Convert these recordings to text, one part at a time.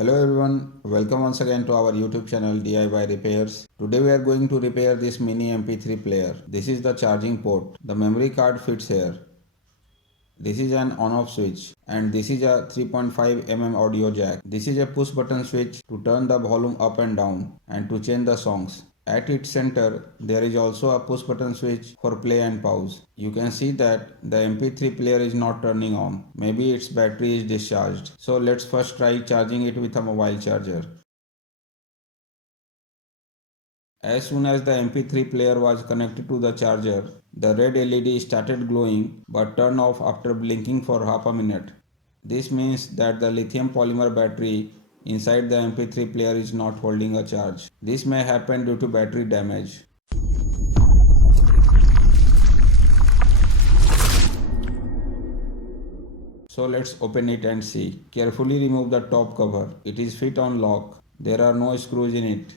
Hello everyone, welcome once again to our YouTube channel DIY Repairs. Today we are going to repair this mini mp3 player. This is the charging port. The memory card fits here. This is an on-off switch and this is a 3.5 mm audio jack. This is a push button switch to turn the volume up and down and to change the songs. At its center, there is also a push button switch for play and pause. You can see that the mp3 player is not turning on. Maybe its battery is discharged. So let's first try charging it with a mobile charger. As soon as the mp3 player was connected to the charger, the red LED started glowing but turned off after blinking for half a minute. This means that the lithium polymer battery inside the mp3 player is not holding a charge. This may happen due to battery damage. So let's open it and see. Carefully remove the top cover. It is fit on lock. There are no screws in it.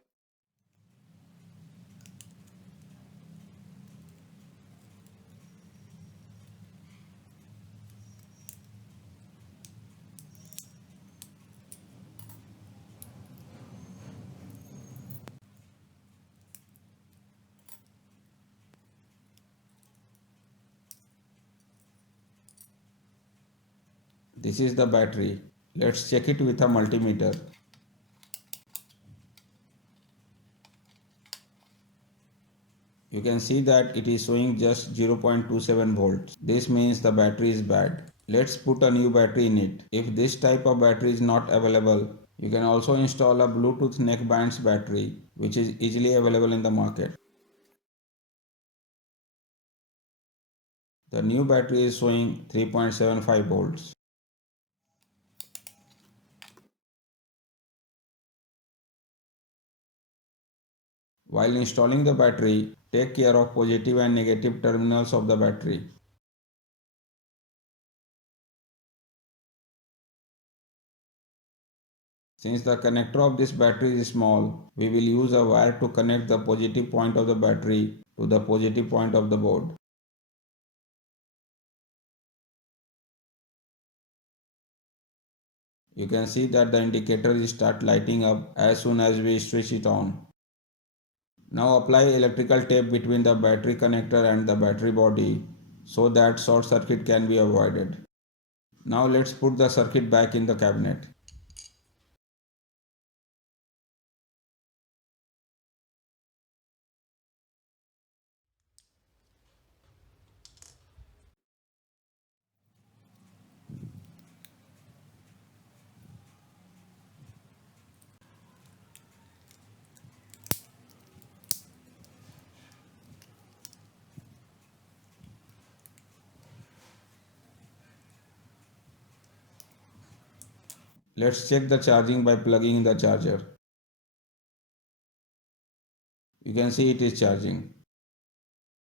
This is the battery. Let's check it with a multimeter. You can see that it is showing just 0.27 volts. This means the battery is bad. Let's put a new battery in it. If this type of battery is not available, you can also install a Bluetooth neckbands battery, which is easily available in the market. The new battery is showing 3.75 volts. While installing the battery, take care of positive and negative terminals of the battery. Since the connector of this battery is small, we will use a wire to connect the positive point of the battery to the positive point of the board. You can see that the indicators start lighting up as soon as we switch it on. Now apply electrical tape between the battery connector and the battery body so that short circuit can be avoided. Now let's put the circuit back in the cabinet. Let's check the charging by plugging in the charger. You can see it is charging.